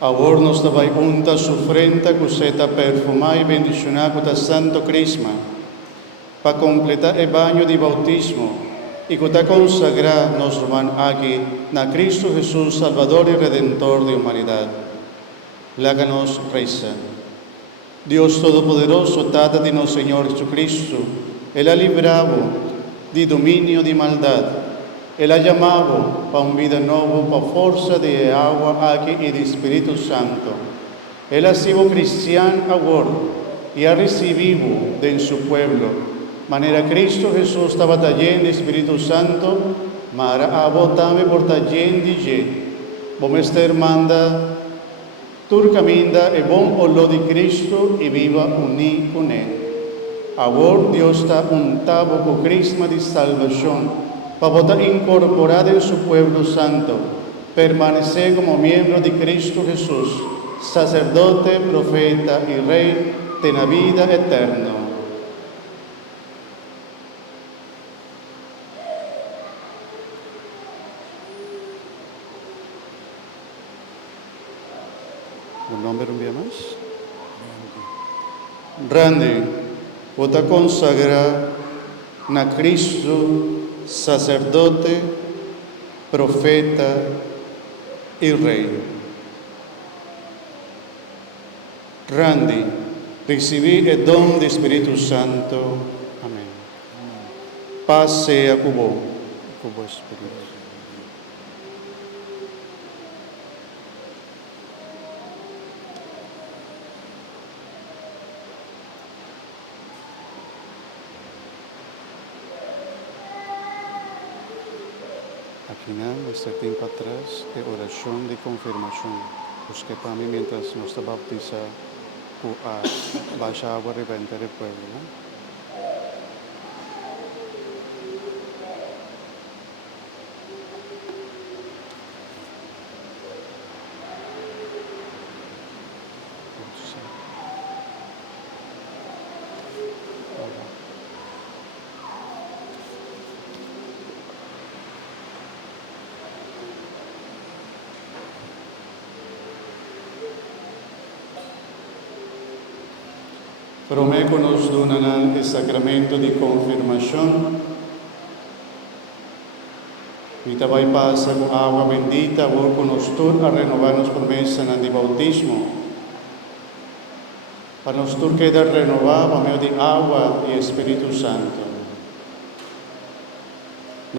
Avor nos davai unta sufrenta cuseta perfumai bendicionaco da santo crisma, pa completa e bagno di bautismo, y cuta consagra nos roman aquí, na Cristo Jesús, Salvador y Redentor de humanidad. Láganos reza. Dios Todopoderoso, Tata de nuestro Señor Jesucristo, Él ha librado de dominio de maldad, Él ha llamado para un vida nuevo, para fuerza de agua aquí y de Espíritu Santo. Él ha sido cristiano ahora y ha recibido de su pueblo. Manera Cristo Jesús estaba lleno de Espíritu Santo, mara abotame por lleno de je. Bomester manda, turcaminda e bom olor de Cristo y viva uní con Él. Ahora Dios está untado con crisma de salvación, para poder incorporar en su pueblo santo, permanecer como miembro de Cristo Jesús, sacerdote, profeta y rey de la vida eterna. ¿Un nombre un día más? Grande, vota consagra na Cristo, sacerdote, profeta y rey. Grande, recibí el don del Espíritu Santo. Amén. Paz sea con vos. Espíritu. Al final, este tiempo atrás de oración de confirmación, pues que para mí mientras nos está bautizado, vaya agua repente del pueblo, ¿no? Prometo nos donarán el sacramento de confirmación. Y también pasa con agua bendita, vos con nosotros a renovarnos promesa en el bautismo. Para nosotros queda renovado a medio de agua y Espíritu Santo.